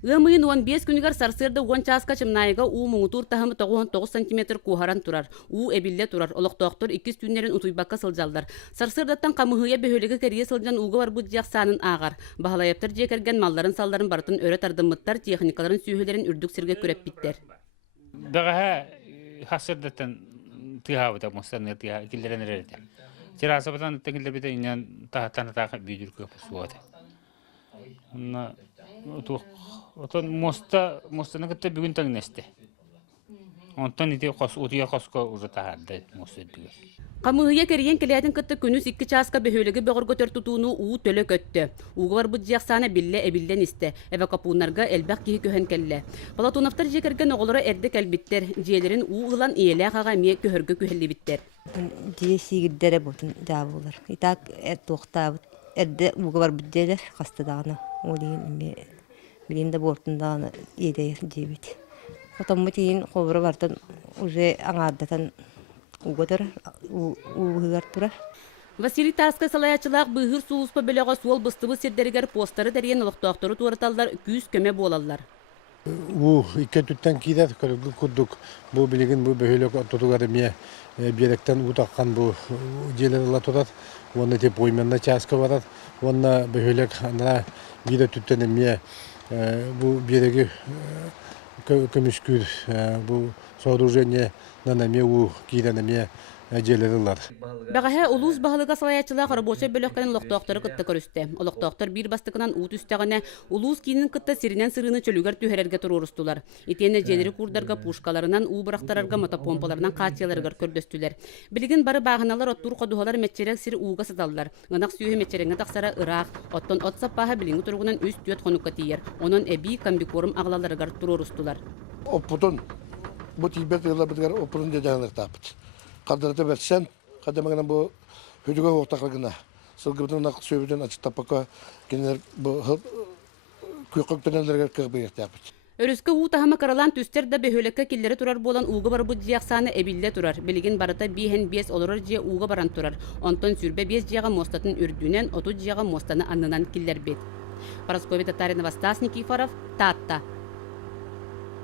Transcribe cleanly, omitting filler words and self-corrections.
Гымын 15 күнігер сарсырды 10 часка чымнайга у муңутур тахымы 9 сантиметр кухаран турар. У эбилле турар. Олоқтоқтор 2 түннерін утуйбакка сылжалдар. Сарсырдаттан қамығыя бөхөлігі кәрие сылжан уғы бар бұд жақсанын ағар. Бағалайыптар жекерген малларын салдарын бартын өрі тардымыттар техникаларын сүйхелерін үрдік сірге көріп биттер. Дағаға хасырдаттан тыхабыта мұстаныр тыха келдерен әреді. Терасабатан тәңілдер біті инен тағаттан бүйдір көп суады. Отон мостаны кытта бүгін таңнесті. Онтан ите утия қосқа уже тағарды мост өтбігір. Қамығыя кәріен келетін кытты күнүс 2 часка бөхөлігі бөғіргі төр тұтуыны уу төлі көтті. Уғы бар бұд жақсаны білі әбілден істі. Әві қапуынарға әлбәқ кейі көхін кәлі. Балатунафтар жекерген оғылары әрді кәлбіттер. Жиелерін уу ұлан иелі қаға ме көхіргі көхілі біттер. Жие сигірдері бұтын дабылар. Итак, әрді оқтабыт. Әрді уғы бар бүдделер қастыдағына. Олейін білейін де бортындағына едейір жебет. Отамы тейін қобыры бартын уже аңардатан уға тұрар, уғығар тұрар. Василий Таска салаячылақ бұғыр суғыспа бөліға суол бұстыбы сердерігер постары дәрген ұлықтуақтыры туырталдар күйіз көме болалар. Ике түттен кейдер күрдік бұл білеген бұл бөхелік тұтығары ме беректен ұтаққан бұл желер ұла тұрар. Оны теп ойменна часка барар. Оны бөхелік ана биде түттен ме бұл берегі көмішкүр бұл сооружение нанаме у кейденеме желерілер. Бағаға улус бағылыға салаячылақ рабоча бөліққанын ұлықтуақтары қытты көрісті. Ұлықтуақтар бір бастықынан ұт үстіғіне улус кейінің қытты сирінен сырыны чөлігер түйерерге тұр орыстылар. Етені желері күрдарға пушкаларынан, у-бұрақтарарға мотопомпаларынан қатияларығар көрдөстілер. Білігін бары бағыналар оттур қодуғалар мәтчерек сирі уға саталдар. Ғынақ сүйі мәтчереңі тақсара ұрақ, оттон от саппаға біліңі тұрғынан үст түйет қонуққа тиер. Онын әбей комбикорым ағалаларығар тұр орыстылар. Оппутун, бұт ибет ұлы бітгер оппутун дедағынық тапыт. Қадыраты бәтсен, қадамағынан бұл өдігі оқтақлығына. Сылғыбытын нақ сөйбіден açık тапаққа кенелер бұл көйқөк төнелерге кығбайық тапыт. Өріскі ұтағыма қаралан түстерді бөхөлекке келдері тұрар болан уғы бар бұд жияқсаны әбілі тұрар. Білген барыта 5 олырыр жия уғы баран тұрар. Онтон сүрбе 5 жияға мостатын үрдінен, 30 жияға мостаны аннынан келдер бет. Параскови Татаринова, Стас Никифоров, Татта.